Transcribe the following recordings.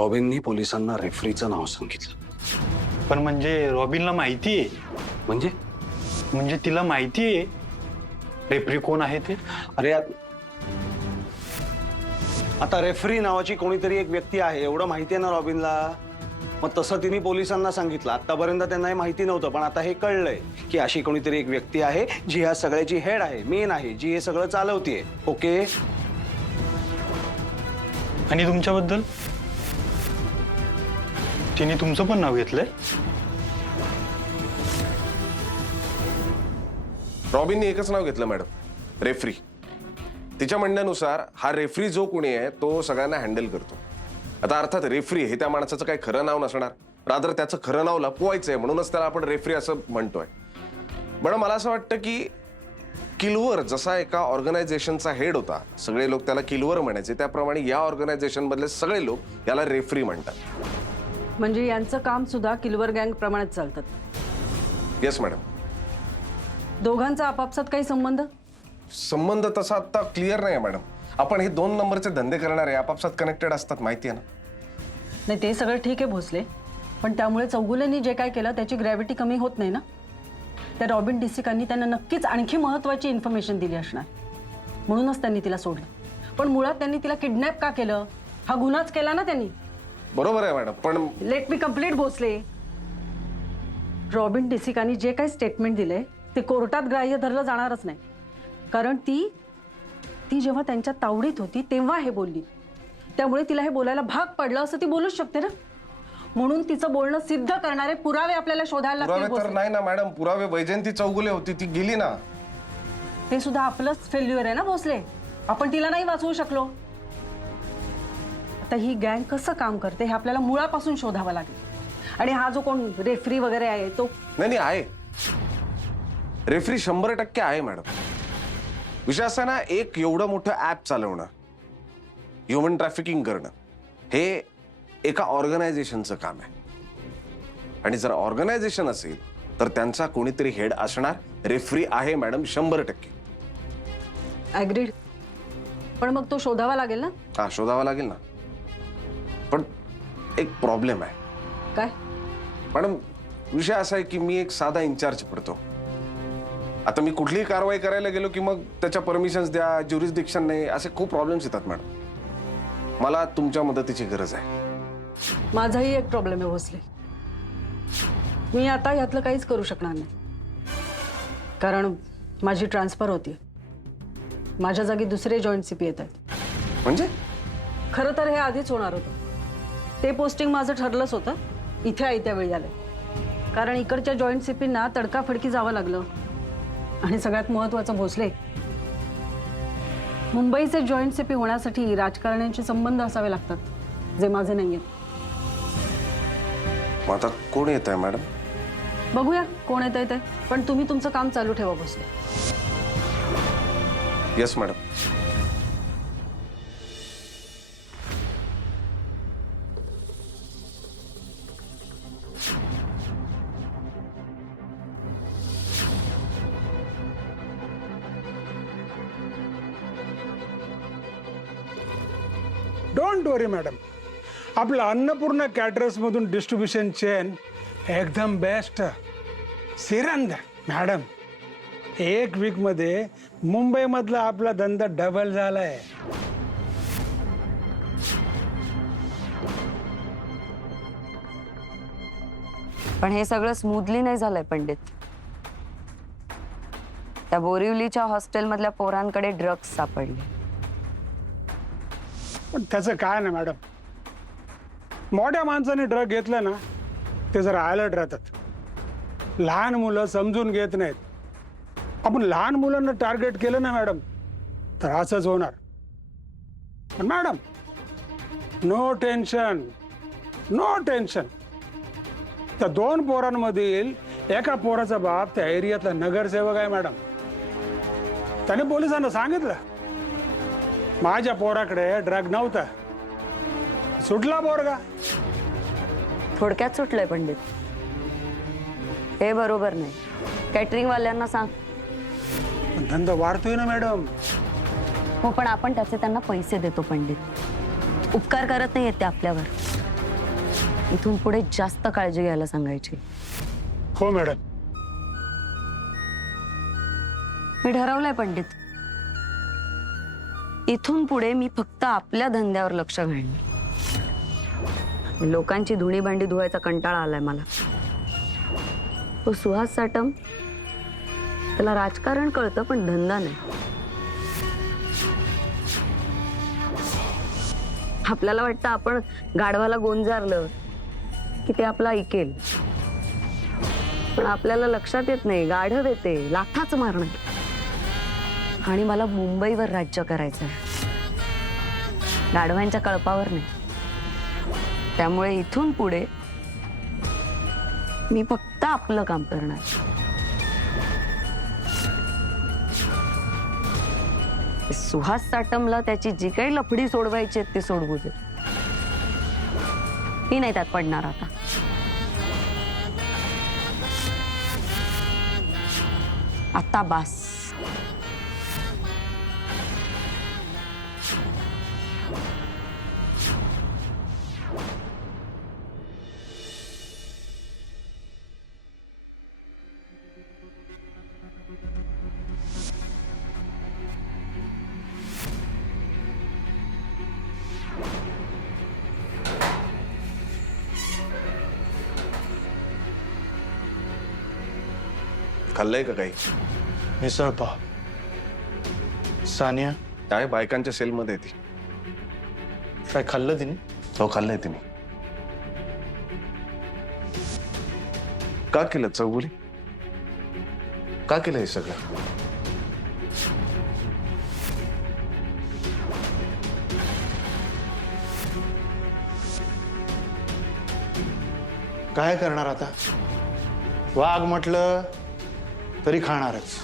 रॉबिननी पोलिसांना रेफरीचं नाव सांगितलं। पण म्हणजे रॉबिनला माहिती आहे, म्हणजे तिला माहिती आहे रेफरी कोण आहे ते? अरे आता रेफरी नावाची कोणीतरी एक व्यक्ती आहे एवढं माहिती आहे ना रॉबिनला। मग तसं तिने पोलिसांना सांगितलं। आतापर्यंत त्यांना हे माहिती नव्हतं, पण आता हे कळलंय की अशी कोणीतरी एक व्यक्ती आहे जी ह्या सगळ्याची हेड आहे, मेन आहे, जी हे सगळं चालवतीये। ओके, आणि तुमच्याबद्दल तिने तुमचं पण नाव घेतलंय? रॉबिनने एकच नाव घेतलं मॅडम, रेफरी। तिच्या म्हणण्यानुसार हा रेफरी जो कोणी आहे तो सगळ्यांना हँडल करतो। आता अर्थात रेफरी हे त्या माणसाचं काही खरं नाव नसणार, रादर त्याचं खरं नाव लपवायचंय म्हणूनच त्याला आपण रेफरी असं म्हणतोय। मॅडम मला असं वाटतं की किलवर जसा एका ऑर्गनायझेशनचा हेड होता, सगळे लोक त्याला किलवर म्हणायचे, त्याप्रमाणे या ऑर्गनायझेशन मधले सगळे लोक याला रेफरी म्हणतात। म्हणजे यांचं काम सुद्धा किलवर गँग प्रमाणेच चालतात? Yes madam. दोघांचा आपापसात काही संबंध तसा आता क्लिअर नाही मॅडम। आपण हे 2 नंबरचे धंदे करणारे आपापसात कनेक्टेड असतात, माहिती आहे ना? नाही, ते सगळं ठीक आहे भोसले, पण त्यामुळे चौगुलेंनी जे काय केलं त्याची ग्रॅव्हिटी कमी होत नाही ना। त्या रॉबिन डिसिकांनी त्यांना नक्कीच आणखी महत्त्वाची इन्फॉर्मेशन दिली असणार, म्हणूनच त्यांनी तिला सोडलं। पण मुळात त्यांनी तिला किडनॅप का केलं? हा गुन्हाच केला ना त्यांनी। बरोबर आहे मॅडम, पण let me complete Bhosale. Robin डिसिकांनी जे काही स्टेटमेंट दिले ते कोर्टात ग्राह्य धरलं जाणारच नाही, कारण ती जेव्हा त्यांच्या तावडीत होती तेव्हा हे बोलली, त्यामुळे तिला हे बोलायला भाग पडलं असं ती बोलूच शकते ना। म्हणून तिचं बोलणं सिद्ध करणारे पुरावे आपल्याला शोधायला पुरावे लागतील तर भोसले। नाही ना मॅडम, पुरावे वैजयंती चौगुले होती, ती गेली ना। ते सुद्धा आपलंच फेल्युअर आहे ना भोसले, आपण तिला नाही वाचवू शकलो। आता ही गँग कसं काम करते हे आपल्याला मुळापासून शोधावं लागेल। आणि हा जो कोण रेफरी वगैरे आहे तो नाही आहे रेफरी 100% आहे मॅडम। विषय असा ना, एक एवढं मोठं ऍप चालवणं, ह्युमन ट्रॅफिकिंग करणं, हे एका ऑर्गनायझेशनचं काम आहे। आणि जर ऑर्गनायझेशन असेल तर त्यांचा कोणीतरी हेड असणार, रेफरी आहे मॅडम 100%। ॲग्रीड, पण मग तो शोधावा लागेल ना? हा, शोधावा लागेल ना, पण एक प्रॉब्लेम आहे। काय मॅडम, विषय असा आहे की मी एक साधा इन्चार्ज पडतो। आता मी कुठलीही कारवाई करायला गेलो की मग त्याच्या परमिशन्स द्या, ज्युरिस्डिक्शन नाही, असे खूप प्रॉब्लेम्स येतात मॅडम। मला तुमच्या मदतीची गरज आहे। माझाही एक प्रॉब्लेम आहे भोसले, मी आता यातलं काहीच करू शकणार नाही, कारण माझी ट्रान्सफर होती। माझ्या जागी दुसरे जॉईंट सीपी येत आहेत। म्हणजे खरं तर हे आधीच होणार होतं, ते पोस्टिंग माझं ठरलंच होतं, इथे आयत्या वेळी आलंय, कारण इकडच्या जॉईंट सीपींना तडकाफडकी जावं लागलं। आणि सगळ्यात महत्त्वाचं भोसले, मुंबईचे जॉईंट सीपी होण्यासाठी राजकारण्यांशी संबंध असावे लागतात, जे माझे नाही आहेत। मग आता कोण येत आहे मॅडम? बघूया कोण येत आहे ते, पण तुम्ही तुमचं काम चालू ठेवा Bhosale. Yes madam. Don't worry madam, आपलं अन्नपूर्णा कॅटरर्स मधून डिस्ट्रीब्युशन चेन एकदम बेस्ट सिरंद मॅडम। 1 वीक मध्ये मुंबई मधला आपला धंदा डबल झालाय। पण हे सगळं स्मूथली नाही झालंय पंडित। त्या बोरिवलीच्या हॉस्टेलमधल्या पोरांकडे ड्रग्ज सापडले। पण त्याचं काय ना मॅडम, मोठ्या माणसाने ड्रग घेतलं ना ते जरा अलर्ट राहतात। लहान मुलं समजून घेत नाहीत। आपण लहान मुलांना टार्गेट केलं ना मॅडम तर असंच होणार। पण madam, no tension, no tension. त्या 2 पोरांमधील एका पोराचा बाप त्या एरियातला नगरसेवक आहे मॅडम। त्याने पोलिसांना सांगितलं माझ्या पोराकडे ड्रग नव्हता, सुटला पोरगा। थोडक्यात सुटलंय पंडित, हे बरोबर नाही। कॅटरिंग वाल्यांना सांग। धंदा वाढतोय ना मॅडम। हो, पण आपण त्याचे त्यांना पैसे देतो पंडित, उपकार करत नाही येते आपल्यावर। इथून पुढे जास्त काळजी घ्यायला सांगायची. हो मॅडम. मी ठरवलंय पंडित, इथून पुढे मी फक्त आपल्या धंद्यावर लक्ष घालणार. लोकांची धुणी भांडी धुवायचा कंटाळा आलाय मला. तो सुहास साटम, त्याला राजकारण कळतं पण धंदा नाही. आपल्याला वाटतं आपण गाढवाला गोंजारलं की ते आपला ऐकेल, पण आपल्याला लक्षात येत नाही गाढव येते लाथाच मारणार. आणि मला मुंबईवर राज्य करायचं आहे, गाढवांच्या कळपावर नाही. त्यामुळे इथून पुढे मी फक्त आपलं काम करणार. सुहास साटमला त्याची जी काही लफडी सोडवायची ती सोडवू दे. मी नाही त्यात पडणार आता. आता बास. खाल्लंय का काही? मिसळ पाव. सानिया काय बायकांच्या सेलमध्ये ती? काय खाल्लं तिने? हो खाल्लंय तिने. का केलं चौगुले? का केलं हे सगळं? काय करणार आता? वाघ म्हटलं तरी खाणारच,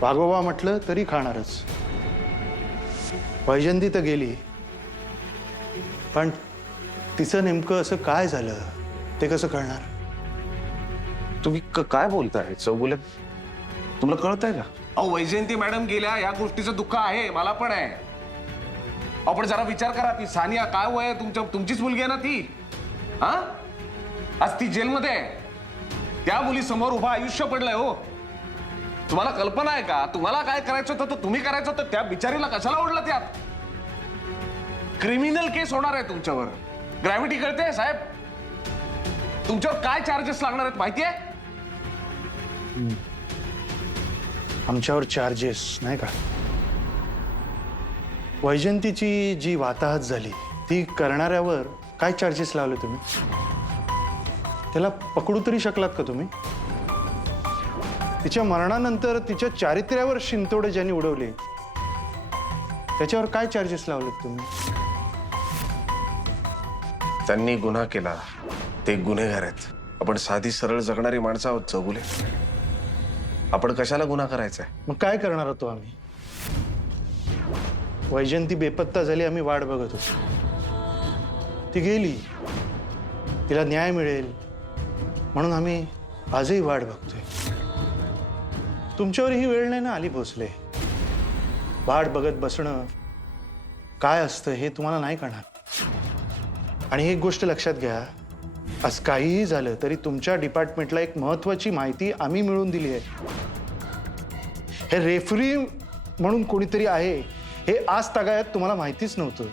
वाघोबा म्हटलं तरी खाणारच. वैजंती तर गेली, पण तिचं नेमकं असं काय झालं ते कसं कळणार? तुम्ही काय बोलताय चौगुले? तुम्हाला कळतंय का? अहो वैजयंती मॅडम गेल्या या गोष्टीचं दुःख आहे, मला पण आहे. आपण जरा विचार करा, ती सानिया काय वय आहे? तुमचीच मुलगी आहे ना ती? हा, आज ती जेलमध्ये आहे. त्या मुलीसमोर उभं आयुष्य पडलंय. हो, तुम्हाला कल्पना आहे का? तुम्हाला काय करायचं होतं तुम्ही करायचं होतं. त्या बिचारीला कशाला ओढलं त्यात? क्रिमिनल केस होणार आहे तुमच्यावर. ग्रॅव्हिटी कळते साहेब? तुमच्यावर काय चार्जेस लागणार आहेत माहितीये? आमच्यावर चार्जेस नाही का? वैजंतीची जी वाताहत झाली ती करणाऱ्यावर काय चार्जेस लावले तुम्ही? त्याला पकडू तरी शकलात का तुम्ही? तिच्या मरणानंतर तिच्या चारित्र्यावर शिंतोडे ज्यांनी उडवले त्याच्यावर काय चार्जेस लावलेत तुम्ही? त्यांनी गुन्हा केला, ते गुन्हेगार आहेत. आपण साधी सरळ जगणारी माणसं आहोत चौगुले. आपण कशाला गुन्हा करायचा आहे? मग काय करणार होतो आम्ही? वैजंती बेपत्ता झाली, आम्ही वाट बघत होतो. ती गेली, तिला न्याय मिळेल म्हणून आम्ही आजही वाट बघतोय. तुमच्यावर ही वेळ नाही ना आली भोसले. वाट बघत बसणं काय असतं हे तुम्हाला नाही कळणार. आणि एक गोष्ट लक्षात घ्या, आज काहीही झालं तरी तुमच्या डिपार्टमेंटला एक महत्वाची माहिती आम्ही मिळवून दिली आहे. हे रेफरी म्हणून कोणीतरी आहे हे आज तागायत तुम्हाला माहितीच नव्हतं.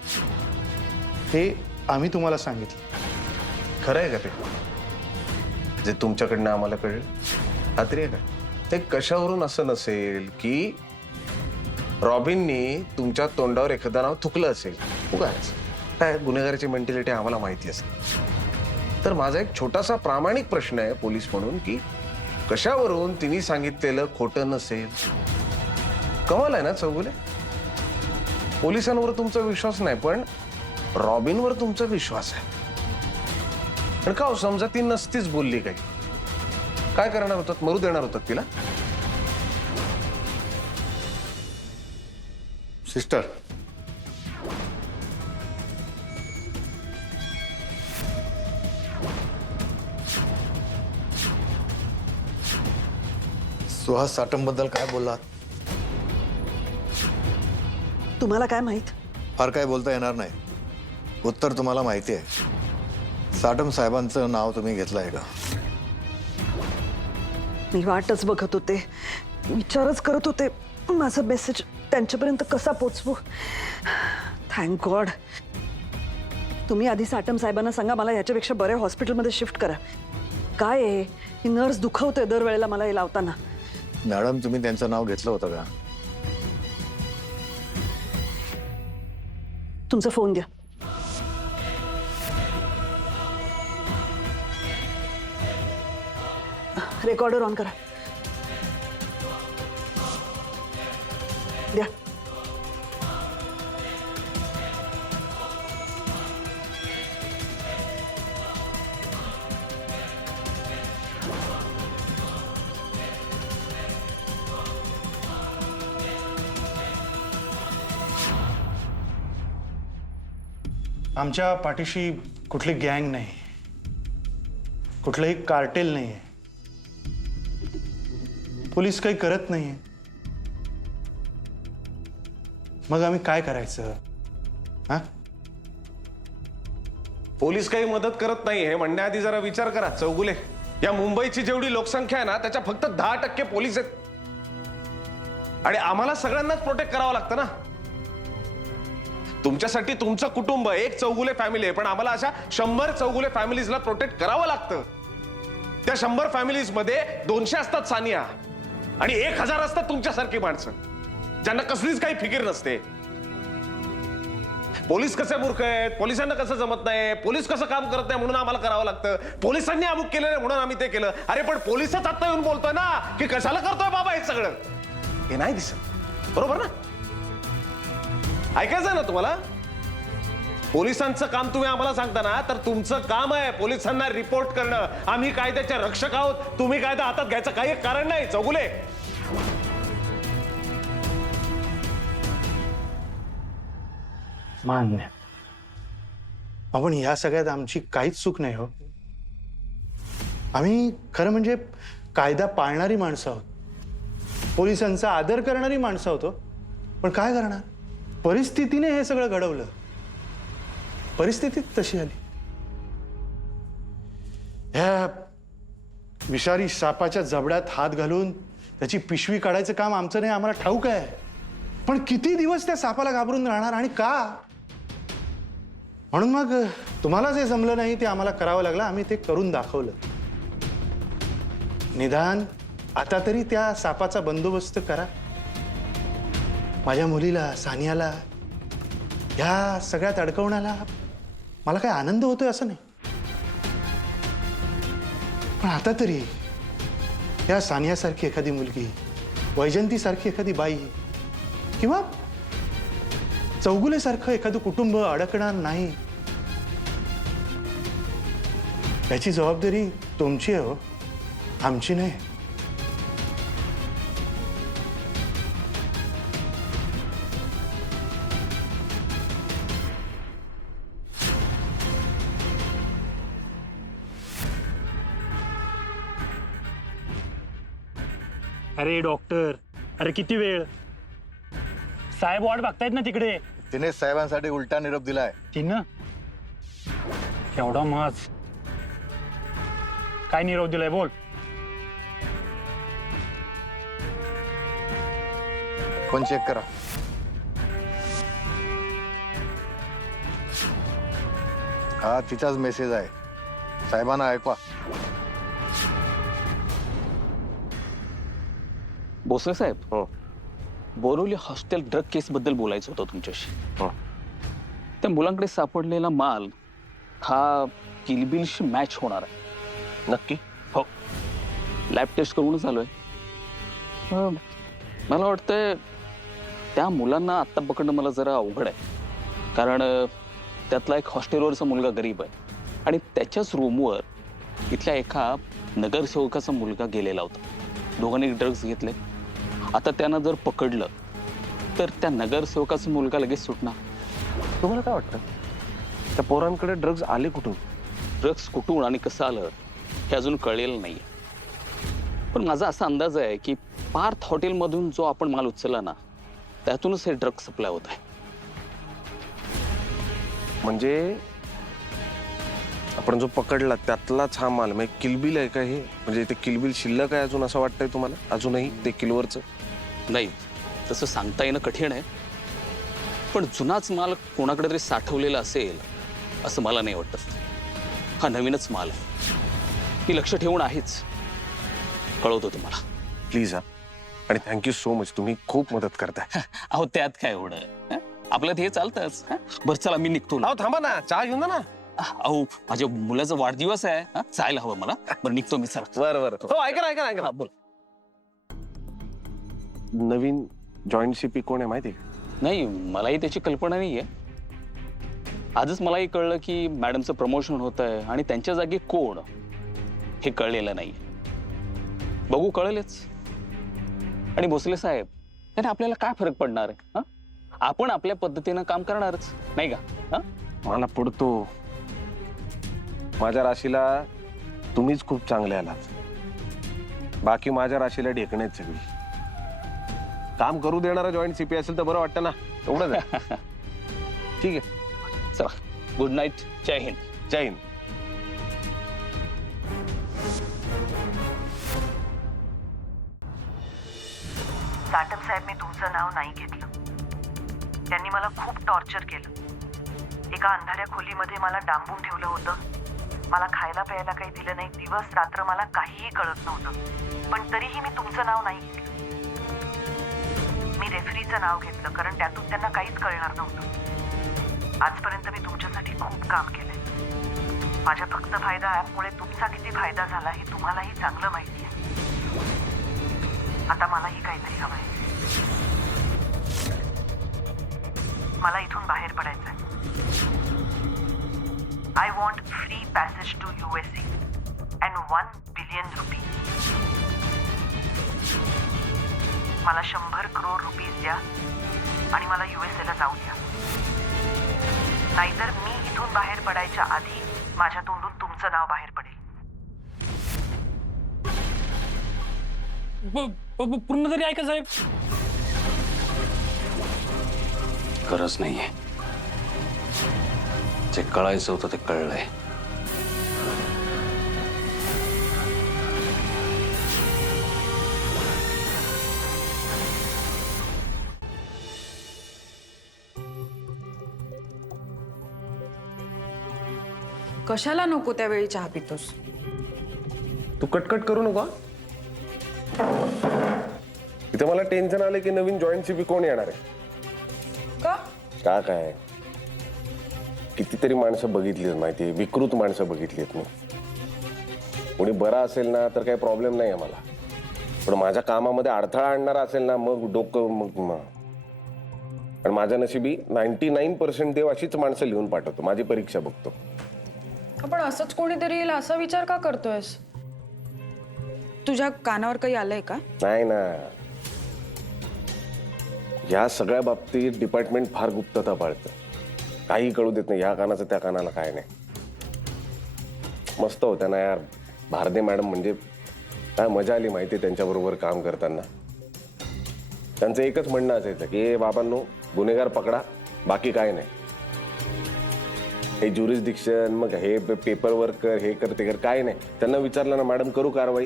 हे आम्ही तुम्हाला सांगितलं. खरं आहे का ते जे तुमच्याकडनं आम्हाला कळलं? खात्री आहे का? ते कशावरून असं नसेल की रॉबिननी तुमच्या तोंडावर एखादं नाव थुकलं असेल. उगाच काय गुन्हेगाराची मेंटॅलिटी आम्हाला माहिती असते. तर माझा एक छोटासा प्रामाणिक प्रश्न आहे पोलीस म्हणून की कशावरून तिने सांगितलेलं खोटं नसेल? कमाल आहे ना चौगुले? पोलिसांवर तुमचा विश्वास नाही पण रॉबिनवर तुमचा विश्वास आहे. पण का हो, समजा ती नसतीच बोलली काही, काय करणार होतात? मरू देणार होतात तिला? सिस्टर, सुहास साटमबद्दल काय बोललात? तुम्हाला काय माहित? फार काय बोलता येणार नाही. उत्तर तुम्हाला माहिती आहे. साटम साहेबांचं नाव तुम्ही घेतलंय का? मी वाटच बघत होते, विचारच करत होते माझा मेसेज त्यांच्यापर्यंत कसा पोचवू. Thank God. तुम्ही आधी साटम साहेबांना सांगा मला याच्यापेक्षा बऱ्या हॉस्पिटलमध्ये शिफ्ट करा. काय आहे ही नर्स दुखावते दरवेळेला मला हे लावताना. मॅडम तुम्ही त्यांचं नाव घेतलं होतं का? तुमचा फोन द्या. रेकॉर्डर ऑन करा. द्या. आमच्या पाठीशी कुठली गँग नाही, कुठलंही कार्टेल नाही आहे. पोलीस काही करत नाहीये. मग आम्ही काय करायचं? हा? पोलीस काही मदत करत नाही हे म्हणण्याआधी जरा विचार करा चौगुले. या मुंबईची जेवढी लोकसंख्या आहे ना त्याच्या फक्त 10% पोलीस आहेत आणि आम्हाला सगळ्यांनाच प्रोटेक्ट करावं लागतं ना. तुमच्यासाठी तुमचं कुटुंब एक चौगुले फॅमिली आहे, पण आम्हाला अशा 100 चौगुले फॅमिलीजला प्रोटेक्ट करावं लागतं. त्या 100 फॅमिलीज मध्ये 200 असतात सानिया आणि 1000 असतात तुमच्यासारखी माणसं ज्यांना कसलीच काही फिकीर नसते. पोलीस कसे मूर्ख आहेत, पोलिसांना कसं जमत नाही, पोलीस कसं काम करत नाही म्हणून आम्हाला करावं लागतं. पोलिसांनी अमुक केलं नाही म्हणून आम्ही ते केलं. अरे पण पोलिसच आता येऊन बोलतोय ना की कशाला करतोय बाबा हे सगळं. हे नाही दिसत, बरोबर ना? ऐकायचं ना तुम्हाला? पोलिसांचं काम तुम्ही आम्हाला सांगता ना, तर तुमचं काम आहे पोलिसांना रिपोर्ट करणं. आम्ही कायद्याचे रक्षक आहोत, तुम्ही कायदा हातात घ्यायचं काही कारण नाही चौगुले. मान्य. आपण या सगळ्यात आमची काहीच चूक नाही हो. आम्ही खरं म्हणजे कायदा पाळणारी माणसं आहोत, पोलिसांचा आदर करणारी माणसं होतो. पण काय करणार, परिस्थितीने हे सगळं घडवलं. परिस्थितीत तशी आली. ह्या विषारी सापाच्या जबड्यात हात घालून त्याची पिशवी काढायचं काम आमचं नाही, आम्हाला ठाऊक आहे. पण किती दिवस त्या सापाला घाबरून राहणार आणि का? म्हणून मग तुम्हाला जे जमलं नाही ते आम्हाला करावं लागलं. आम्ही ते करून दाखवलं. निदान आता तरी त्या सापाचा बंदोबस्त करा. माझ्या मुलीला सानियाला ह्या सगळ्यात अडकवण्याला मला काय आनंद होतोय असं नाही, पण आता तरी या सानियासारखी एखादी मुलगी, वैजंतीसारखी एखादी बाई किंवा चौगुलेसारखं एखादं कुटुंब अडकणार नाही. याची जबाबदारी तुमची आहे हो, आमची नाही. अरे डॉक्टर, अरे किती वेळ? साहेब वाट बघतायत ना तिकडे. तिने साहेबांसाठी उलटा निरोप दिलाय. तिनं केवढा माज, काय निरोप दिलाय बोल. फोन चेक करा. हा तिचाच मेसेज आहे. साहेबांना ऐकवा. भोसले साहेब, बोरिवली हॉस्टेल ड्रग केस बद्दल बोलायचं होतं तुमच्याशी. त्या मुलांकडे सापडलेला माल हा किलबिलशी मॅच होणार आहे. नक्की? हो, लॅब टेस्ट करूनच आलोय. मला वाटतंय त्या मुलांना आत्ता पकडणं मला जरा अवघड आहे, कारण त्यातला एक हॉस्टेलवरचा मुलगा गरीब आहे आणि त्याच्याच रूमवर इथल्या एका नगरसेवकाचा मुलगा गेलेला होता. दोघांनी ड्रग्ज घेतले. आता त्यांना जर पकडलं तर त्या नगरसेवकाचा मुलगा लगेच सुटणार. तुम्हाला काय वाटतं त्या पोरांकडे ड्रग्ज आले कुठून? ड्रग्ज कुठून आणि कसं आलं हे अजून कळलेलं नाही. पण माझा असा अंदाज आहे की पार्थ हॉटेलमधून जो आपण माल उचलला ना, त्यातूनच हे ड्रग्ज सप्लाय होत आहे. म्हणजे आपण जो पकडला त्यातलाच हा माल म्हणजे किलबिल आहे का हे? म्हणजे ते किलबिल शिल्लक आहे अजून असं वाटतंय तुम्हाला अजूनही ते किलवरचं? नाही, तसं सांगता येणं कठीण आहे, पण जुनाच माल कोणाकडे तरी साठवलेला असेल असं मला नाही वाटत. हा नवीनच माल आहे. मी लक्ष ठेवून आहेच, कळवतो तुम्हाला. प्लीज हा. आणि थँक्यू सो मच, तुम्ही खूप मदत करताय. अहो त्यात काय एवढं, हं? आपल्यात हे चालतंच. हं? बरं चला मी निघतो ना. अहो थांबा ना, चहा घेऊन जा ना. अहो माझ्या मुलाचा वाढदिवस आहे, हं? जायला हवं मला. बरं निघतो मी. चला. बरं बरं. हो ऐका ना, ऐका ना, ऐका ना. हा, बोल. नवीन जॉईंट सीपी कोण आहे माहिती आहे? नाही, मलाही त्याची कल्पना नाहीये. आजच मलाही कळलं की मॅडमचं प्रमोशन होत आहे आणि त्यांच्या जागी कोण हे कळलेलं नाही. बघू, कळेलच. आणि भोसले साहेब, त्याने आपल्याला काय फरक पडणार आहे? हं? आपण आपल्या पद्धतीनं काम करणारच नाही का? हं? मला पडतो. माझ्या राशीला तुम्हीच खूप चांगले आलात. बाकी माझ्या राशीला ढेकण्यात सगळी. काम करू देणारा जॉईंट सीपी असेल तर बरं वाटतं ना. एवढंच आहे. ठीक आहे, चला, गुड नाईट. जय हिंद. जय हिंद. साटम साहेब, मी तुमचं नाव नाही घेतलं. त्यांनी मला खूप टॉर्चर केलं. एका अंधाऱ्या खोलीमध्ये मला डांबून ठेवलं होतं. मला खायला प्यायला काही दिलं नाही. दिवस रात्र मला काहीही कळत नव्हतं. पण तरीही मी तुमचं नाव नाही घेतलं. मी रेफरीचं नाव घेतलं कारण त्यातून त्यांना काहीच कळणार नव्हतं. आजपर्यंत मी तुमच्यासाठी खूप काम केलंय. माझ्या फक्त फायदा ॲपमुळे तुमचा किती फायदा झाला हे तुम्हालाही चांगलं माहिती आहे. आता मलाही काहीतरी हवंय. मला इथून बाहेर पडायचंय. I want free passage to USA and 1 billion rupees. मला 100 करोड रुपीज द्या आणि मला USA ला जाऊ द्या. नाहीतर मी इथून बाहेर पडायच्या आधी माझ्या तोंडून तुमचं नाव बाहेर पडेल. पूर्ण तरी ऐका साहेब. गरज नाहीये. जे कळायचं होतं ते कळलंय. कशाला नको त्यावेळी चहा पितोस? तू कटकट करू नका. इथे मला टेन्शन आलं की नवीन जॉईंट सीपी कोण येणार आहे. का? का काय, कितीतरी माणसं बघितलीत माहिती, विकृत माणसं बघितलीत मी. कोणी बरा असेल ना तर काही प्रॉब्लेम नाही आहे मला, पण माझ्या कामामध्ये अडथळा आणणारा असेल ना मग डोकं मग. आणि माझ्या नशिबी 99% देव अशीच माणसं लिहून पाठवतो. माझी परीक्षा बघतो. आपण असंच कोणीतरी येईल असा विचार का करतोयस? तुझ्या कानावर काही आलंय का? नाही ना, या सगळ्या बाबतीत डिपार्टमेंट फार गुप्तता पाळतं. काही कळू देत नाही. या कानाचं त्या कानाला काय नाही. मस्त होत्या ना यार भारदे मॅडम. म्हणजे काय मजा आली माहिती त्यांच्याबरोबर काम करताना. त्यांचं एकच म्हणणं असायचं की बाबांनो गुन्हेगार पकडा, बाकी काय नाही. हे ज्युरिस्डिक्शन मग हे पेपर वर्क कर, हे कर ते कर, काय नाही. त्यांना विचारलं ना मॅडम करू कारवाई,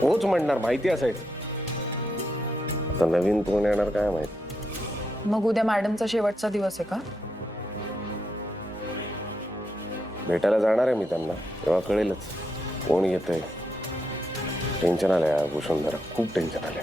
होच म्हणणार. माहिती असायचं. आता नवीन कोण येणार काय माहिती. मग उद्या मॅडमचा शेवटचा दिवस आहे का? भेटायला जाणार आहे मी त्यांना, तेव्हा कळेलच कोण येतंय. टेन्शन आलंय वसुंधरा, खूप टेन्शन आलंय.